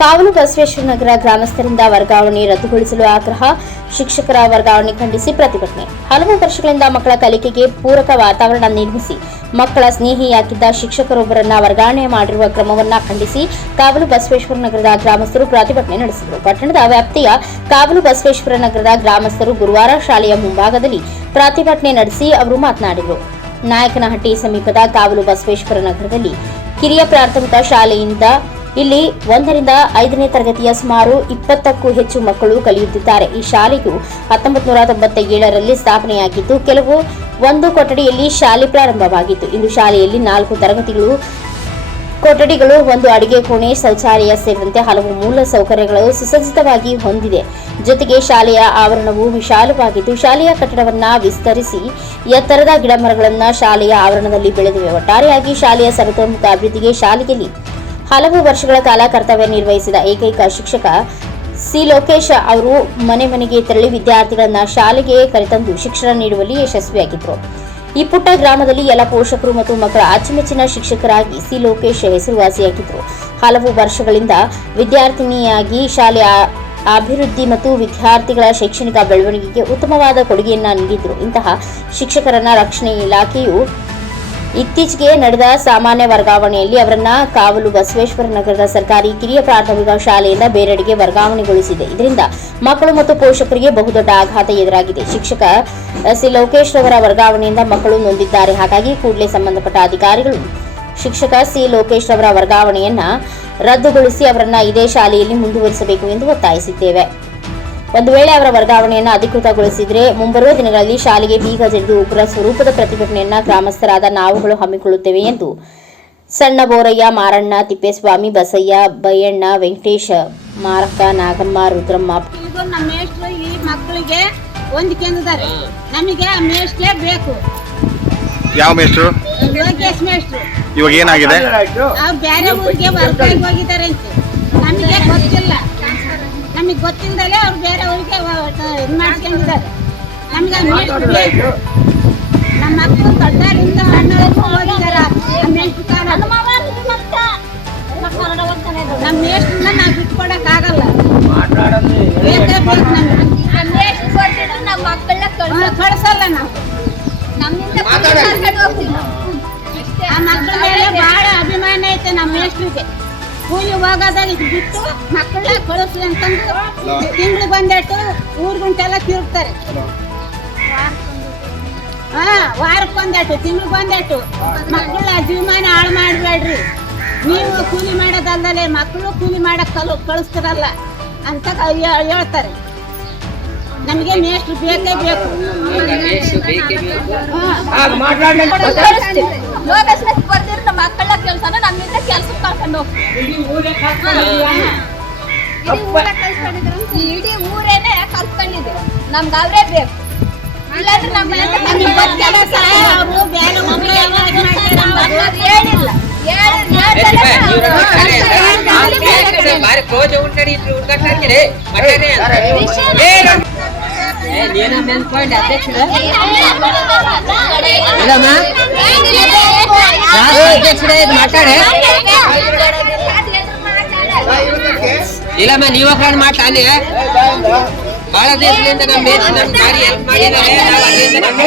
ಕಾವಲು ಬಸವೇಶ್ವರ ನಗರ ಗ್ರಾಮಸ್ಥರಿಂದ ವರ್ಗಾವಣೆ ರದ್ದುಗೊಳಿಸಲು ಆಗ್ರಹ ಶಿಕ್ಷಕರ ವರ್ಗಾವಣೆ ಖಂಡಿಸಿ ಪ್ರತಿಭಟನೆ. ಹಲವು ವರ್ಷಗಳಿಂದ ಮಕ್ಕಳ ಕಲಿಕೆಗೆ ಪೂರಕ ವಾತಾವರಣ ನಿರ್ಮಿಸಿ, ಮಕ್ಕಳ ಸ್ನೇಹಿಯಾಗಿದ್ದ ಶಿಕ್ಷಕರೊಬ್ಬರನ್ನ ವರ್ಗಾವಣೆ ಮಾಡಿರುವ ಕ್ರಮವನ್ನ ಖಂಡಿಸಿ ಕಾವಲು ಬಸವೇಶ್ವರ ನಗರದ ಗ್ರಾಮಸ್ಥರು ಪ್ರತಿಭಟನೆ ನಡೆಸಿದರು. ಪಟ್ಟಣದ ವ್ಯಾಪ್ತಿಯ ಕಾವಲು ಬಸವೇಶ್ವರ ನಗರದ ಗ್ರಾಮಸ್ಥರು ಗುರುವಾರ ಶಾಲೆಯ ಮುಂಭಾಗದಲ್ಲಿ ಪ್ರತಿಭಟನೆ ನಡೆಸಿ ಅವರು ಮಾತನಾಡಿದರು. ನಾಯಕನಹಟ್ಟಿ ಸಮೀಪದ ಕಾವಲು ಬಸವೇಶ್ವರ ನಗರದಲ್ಲಿ ಕಿರಿಯ ಪ್ರಾಥಮಿಕ ಶಾಲೆಯಿಂದ ಇಲ್ಲಿ ಒಂದರಿಂದ ಐದನೇ ತರಗತಿಯ ಸುಮಾರು ಇಪ್ಪತ್ತಕ್ಕೂ ಹೆಚ್ಚು ಮಕ್ಕಳು ಕಲಿಯುತ್ತಿದ್ದಾರೆ. ಈ ಶಾಲೆಯು ಹತ್ತೊಂಬತ್ತು ನೂರ ತೊಂಬತ್ತ ಏಳರಲ್ಲಿ ಸ್ಥಾಪನೆಯಾಗಿದ್ದು, ಕೆಲವು ಒಂದು ಕೊಠಡಿಯಲ್ಲಿ ಶಾಲೆ ಪ್ರಾರಂಭವಾಗಿತ್ತು. ಇಂದು ಶಾಲೆಯಲ್ಲಿ ನಾಲ್ಕು ತರಗತಿಗಳು, ಕೊಠಡಿಗಳು, ಒಂದು ಅಡಿಗೆ ಕೋಣೆ, ಶೌಚಾಲಯ ಸೇರಿದಂತೆ ಹಲವು ಮೂಲ ಸೌಕರ್ಯಗಳು ಸುಸಜ್ಜಿತವಾಗಿ ಹೊಂದಿದೆ. ಜೊತೆಗೆ ಶಾಲೆಯ ಆವರಣವು ವಿಶಾಲವಾಗಿದ್ದು, ಶಾಲೆಯ ಕಟ್ಟಡವನ್ನ ವಿಸ್ತರಿಸಿ ಎತ್ತರದ ಗಿಡಮರಗಳನ್ನು ಶಾಲೆಯ ಆವರಣದಲ್ಲಿ ಬೆಳೆದಿವೆ. ಒಟ್ಟಾರೆಯಾಗಿ ಶಾಲೆಯ ಸರ್ವತೋಮುಖ ಅಭಿವೃದ್ಧಿಗೆ ಶಾಲೆಯಲ್ಲಿ ಹಲವು ವರ್ಷಗಳ ಕಾಲ ಕರ್ತವ್ಯ ನಿರ್ವಹಿಸಿದ ಏಕೈಕ ಶಿಕ್ಷಕ ಸಿ ಲೋಕೇಶ್ ಅವರು ಮನೆ ಮನೆಗೆ ತೆರಳಿ ವಿದ್ಯಾರ್ಥಿಗಳನ್ನ ಶಾಲೆಗೆ ಕರೆತಂದು ಶಿಕ್ಷಣ ನೀಡುವಲ್ಲಿ ಯಶಸ್ವಿಯಾಗಿದ್ದರು ಈ ಪುಟ್ಟ ಗ್ರಾಮದಲ್ಲಿ ಎಲ್ಲ ಪೋಷಕರು ಮತ್ತು ಮಕ್ಕಳ ಅಚ್ಚುಮೆಚ್ಚಿನ ಶಿಕ್ಷಕರಾಗಿ ಸಿ ಲೋಕೇಶ್ ಹೆಸರುವಾಸಿಯಾಗಿದ್ದರು ಹಲವು ವರ್ಷಗಳಿಂದ ವಿದ್ಯಾರ್ಥಿನಿಯಾಗಿ ಶಾಲೆಯ ಅಭಿವೃದ್ಧಿ ಮತ್ತು ವಿದ್ಯಾರ್ಥಿಗಳ ಶೈಕ್ಷಣಿಕ ಬೆಳವಣಿಗೆಗೆ ಉತ್ತಮವಾದ ಕೊಡುಗೆಯನ್ನ ನೀಡಿದ್ರು. ಇಂತಹ ಶಿಕ್ಷಕರನ್ನ ರಕ್ಷಣೆ ಇಲಾಖೆಯು ಇತ್ತೀಚೆಗೆ ನಡೆದ ಸಾಮಾನ್ಯ ವರ್ಗಾವಣೆಯಲ್ಲಿ ಅವರನ್ನ ಕಾವಲು ಬಸವೇಶ್ವರ ನಗರದ ಸರ್ಕಾರಿ ಕಿರಿಯ ಪ್ರಾಥಮಿಕ ಶಾಲೆಯಿಂದ ಬೇರೆಡೆಗೆ ವರ್ಗಾವಣೆಗೊಳಿಸಿದೆ. ಇದರಿಂದ ಮಕ್ಕಳು ಮತ್ತು ಪೋಷಕರಿಗೆ ಬಹುದೊಡ್ಡ ಆಘಾತ ಎದುರಾಗಿದೆ. ಶಿಕ್ಷಕ ಸಿ. ಲೋಕೇಶ್ ರವರ ವರ್ಗಾವಣೆಯಿಂದ ಮಕ್ಕಳು ನೊಂದಿದ್ದಾರೆ. ಹಾಗಾಗಿ ಕೂಡಲೇ ಸಂಬಂಧಪಟ್ಟ ಅಧಿಕಾರಿಗಳು ಶಿಕ್ಷಕ ಸಿ. ಲೋಕೇಶ್ ರವರ ವರ್ಗಾವಣೆಯನ್ನ ರದ್ದುಗೊಳಿಸಿ ಅವರನ್ನ ಇದೇ ಶಾಲೆಯಲ್ಲಿ ಮುಂದುವರಿಸಬೇಕು ಎಂದು ಒತ್ತಾಯಿಸಿದ್ದೇವೆ. ಒಂದು ವೇಳೆ ಅವರ ವರ್ಗಾವಣೆಯನ್ನು ಅಧಿಕೃತಗೊಳಿಸಿದರೆ ಮುಂಬರುವ ದಿನಗಳಲ್ಲಿ ಶಾಲೆಗೆ ಬೀಗ ಜಡಿದು ಉಗ್ರ ಸ್ವರೂಪದ ಪ್ರತಿಭಟನೆಯನ್ನ ಗ್ರಾಮಸ್ಥರಾದ ನಾವುಗಳು ಹಮ್ಮಿಕೊಳ್ಳುತ್ತೇವೆ ಎಂದು ಸಣ್ಣ ಬೋರಯ್ಯ ಮಾರಣ್ಣ ತಿಪ್ಪೇಸ್ವಾಮಿ ಬಸಯ್ಯ ಬಯ್ಯಣ್ಣ ವೆಂಕಟೇಶ ಮಾರಕ ನಾಗಮ್ಮ ರುದ್ರಮ್ಮ. ನಮ್ಮ ಮೇಷ್ಟ್ರು ಈ ಮಕ್ಕಳಿಗೆ ಹೊಂದ್ಕೊಂಡಿದ್ದಾರೆ ನಮಗೆ ಆ ಮೇಷ್ಟ್ರೇ ಬೇಕು. ಯಾವ ಮೇಷ್ಟ್ರು? ಮೇಷ್ಟ್ರು. ಇವಾಗ ಏನಾಗಿದೆ? ಅವ್ರು ಬೇರೆ ಊರಿಗೆ ವರ್ಗಾಗಿ ಹೋಗಿದ್ದಾರೆ ಅಂತ. ನಮಗೆ ಗೊತ್ತಿಲ್ಲ. ನಮಗೆ ಗೊತ್ತಿಲ್ಲದಲೇ ಅವ್ರು ಬೇರೆ ಊರಿಗೆ ಇದು ಮಾಡ್ಕೊಂಡಿದ್ದಾರೆ ನಮ್ಗೆ ನಮ್ಮ ಮಕ್ಕಳು ದೊಡ್ಡವರಿಂದ ಮೇಷ್ಟ್ರು ಕಾಲ ನಮ್ಮ ಮೇಷ್ಟ್ರನ್ನ ನಾವು ಬಿಟ್ಕೊಡಕ್ ಆಗಲ್ಲ. ಬೇಕೇ ಬೇಕು ನಮ್ಗೆ? ಹಾ, ಕಳ್ಸಲ್ಲ ನಾವು. ಆ ಮಕ್ಕಳ ಮೇಲೆ ಬಹಳ ಅಭಿಮಾನ ಐತೆ ನಮ್ಮ ಮೇಷ್ಟ್ರಿಗೆ. ಕೂಲಿ ಹೋಗೋದಾಗ ಇದು ಬಿಟ್ಟು ಮಕ್ಕಳನ್ನ ಕಳಿಸ್ಲಿ ಅಂತಂದು ತಿಂಗಳು ಬಂದಿಟ್ಟು ಊರ್ಗುಂಟೆಲ್ಲ ತಿರುಗ್ತಾರೆ. ಹಾ ವಾರಕ್ಕೆ ಬಂದಟ್ಟು ತಿಂಗಳು ಬಂದಟ್ಟು ಮಕ್ಕಳ ಜೀವಮಾನ ಹಾಳು ಮಾಡಬೇಡ್ರಿ. ನೀವು ಕೂಲಿ ಮಾಡೋದಲ್ಲದೆ ಮಕ್ಕಳು ಕೂಲಿ ಮಾಡಕ್ ಕಲ್ ಕಳಿಸ್ತಾರಲ್ಲ ಅಂತ ಹೇಳ್ತಾರೆ. ನಮಗೆ ಮೇಷ್ಟ್ರು ಬೇಕೇ ಬೇಕು. ಹಾ. ಮಕ್ಕಳ ಕೆಲಸನ ನಮ್ಮಿಂದ ಕೆಲ್ಸಕ್ಕೆ ಕಳ್ಕೊಂಡು ಹೋಗ್ತೀವಿ ಇಡೀ ಊರೇನೆ ಕಲ್ತ್ಕೊಂಡಿದೆ ನಮ್ಗೆ ಅವರೇ ಬೇಕು ಇಲ್ಲಾಂದ್ರೆ ನಮ್ಮ ನಮಗೆ ಇಲ್ಲಮ್ಮ ನೀವ ಮಾಡ್ತಾನೆ ಕಾರಣ ಮಾತಾಡಿ ಬಹಳ ದಿವಸದಿಂದ ನಮ್ಮ ನಮ್ಗೆ ಭಾರಿ ಹೆಲ್ಪ್ ಮಾಡಿದ್ದಾರೆ. ನಮ್ಮ